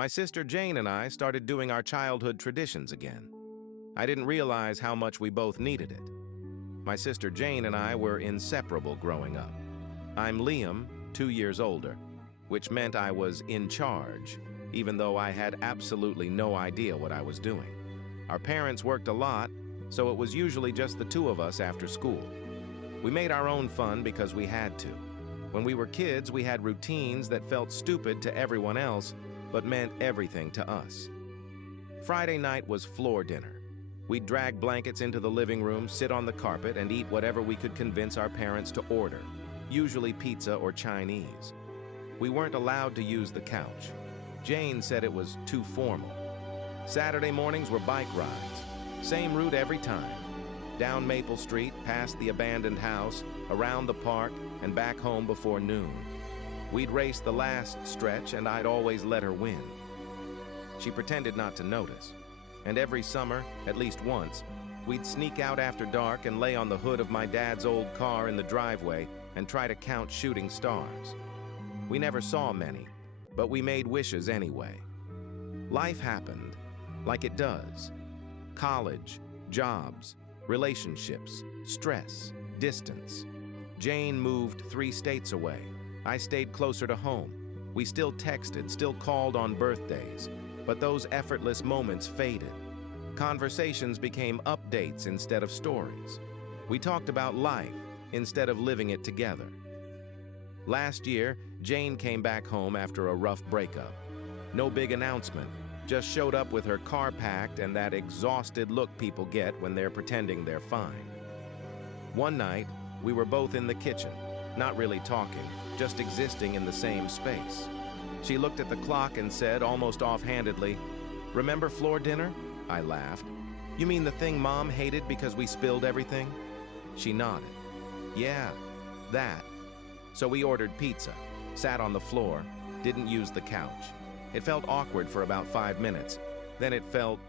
My sister Jane and I started doing our childhood traditions again. I didn't realize how much we both needed it. My sister Jane and I were inseparable growing up. I'm Liam, 2 years older, which meant I was in charge, even though I had absolutely no idea what I was doing. Our parents worked a lot, so it was usually just the two of us after school. We made our own fun because we had to. When we were kids, we had routines that felt stupid to everyone else, but meant everything to us. Friday night was floor dinner. We'd drag blankets into the living room, sit on the carpet, and eat whatever we could convince our parents to order, usually pizza or Chinese. We weren't allowed to use the couch. Jane said it was too formal. Saturday mornings were bike rides. Same route every time. Down Maple Street, past the abandoned house, around the park, and back home before noon. We'd race the last stretch, and I'd always let her win. She pretended not to notice. And every summer, at least once, we'd sneak out after dark and lay on the hood of my dad's old car in the driveway and try to count shooting stars. We never saw many, but we made wishes anyway. Life happened, like it does. College, jobs, relationships, stress, distance. Jane moved 3 states away. I stayed closer to home. We still texted, still called on birthdays, but those effortless moments faded. Conversations became updates instead of stories. We talked about life instead of living it together. Last year, Jane came back home after a rough breakup. No big announcement, just showed up with her car packed and that exhausted look people get when they're pretending they're fine. One night, we were both in the kitchen, not really talking, just existing in the same space. She looked at the clock and said, almost offhandedly, "Remember floor dinner?" I laughed. "You mean the thing Mom hated because we spilled everything?" She nodded. "Yeah, that." So we ordered pizza, sat on the floor, didn't use the couch. It felt awkward for about 5 minutes. Then it felt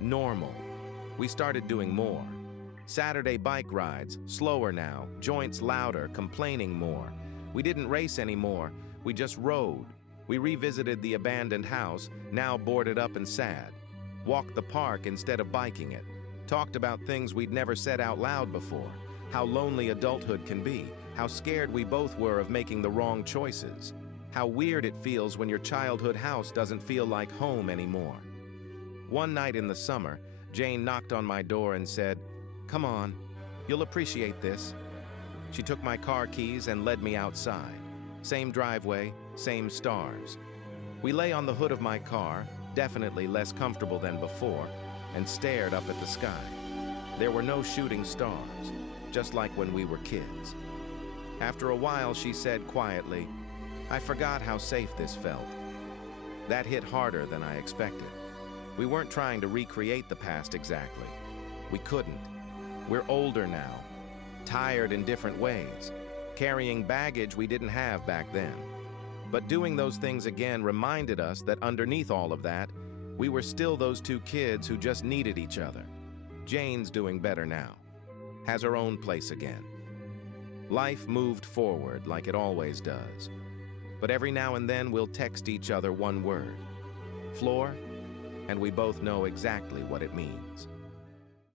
normal. We started doing more. Saturday bike rides, slower now, joints louder, complaining more. We didn't race anymore, we just rode. We revisited the abandoned house, now boarded up and sad. Walked the park instead of biking it. Talked about things we'd never said out loud before. How lonely adulthood can be. How scared we both were of making the wrong choices. How weird it feels when your childhood house doesn't feel like home anymore. One night in the summer, Jane knocked on my door and said, "Come on, you'll appreciate this." She took my car keys and led me outside. Same driveway, same stars. We lay on the hood of my car, definitely less comfortable than before, and stared up at the sky. There were no shooting stars, just like when we were kids. After a while, she said quietly, "I forgot how safe this felt." That hit harder than I expected. We weren't trying to recreate the past exactly. We couldn't. We're older now, tired in different ways, carrying baggage we didn't have back then. But doing those things again reminded us that underneath all of that, we were still those 2 kids who just needed each other. Jane's doing better now, has her own place again. Life moved forward like it always does. But every now and then we'll text each other one word, floor, and we both know exactly what it means.